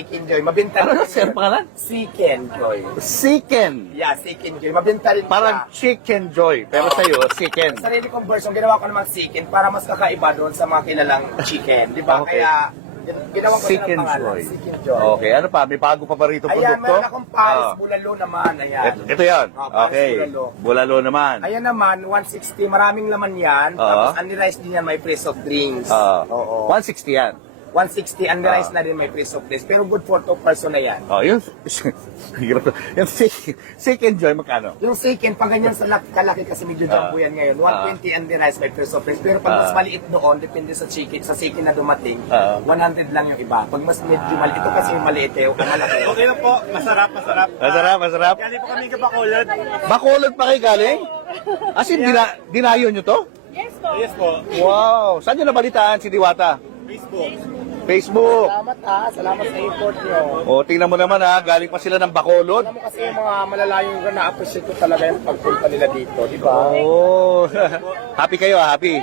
Chicken Joy. Mabenta Ano rin. sir pangalan? Chicken Joy. Chicken. Yeah, Chicken Joy. Mabenta rin Parang chicken joy. Pero sa'yo, chicken. sarili kong version, ginawa ko naman chicken para mas kakaiba doon sa mga kilalang chicken. Di ba? Okay. Kaya, ginawa ko Chicken siya ng pangalan. joy. Chicken Joy. Okay, ano pa? May bago pa ba rito Ayan, produkto? meron akong Paris Ah. Bulalo naman. Ayan. Ito yan. Paris Okay. Bulalo. Bulalo naman. Ayan naman, 160. Maraming laman yan. Tapos, unli-rice din yan, may free soft drinks. Oo. 160 yan. 160, unli-rice na rin, may free soft drinks. Pero good for 2 person na yan. Oh, yun. Yung chicken joy, magkano? Yung chicken, pag ganyan sa kalaki kasi medyo jumbo yan ngayon, 120 unli-rice, may free soft drinks. Pero pag mas maliit doon, depende sa chicken na dumating, 100 lang yung iba. Pag mas medyo maliit, ito kasi yung maliit eh, malaki. Okay lang po, masarap, masarap. Masarap, masarap. Galing po kami ka Bacolod. Bacolod pa kayo galing? As in, dinayo nyo to? Yes po. Wow! Saan nyo nabalitaan si Diwata? Facebook. Facebook. Salamat ha, salamat sa import nyo. O, tingnan mo naman ha, galing pa sila ng Bacolod. Alam mo kasi yung mga malalayong na-appreciate ko talaga yung pagpunta nila dito, di ba? Oh, happy kayo, happy.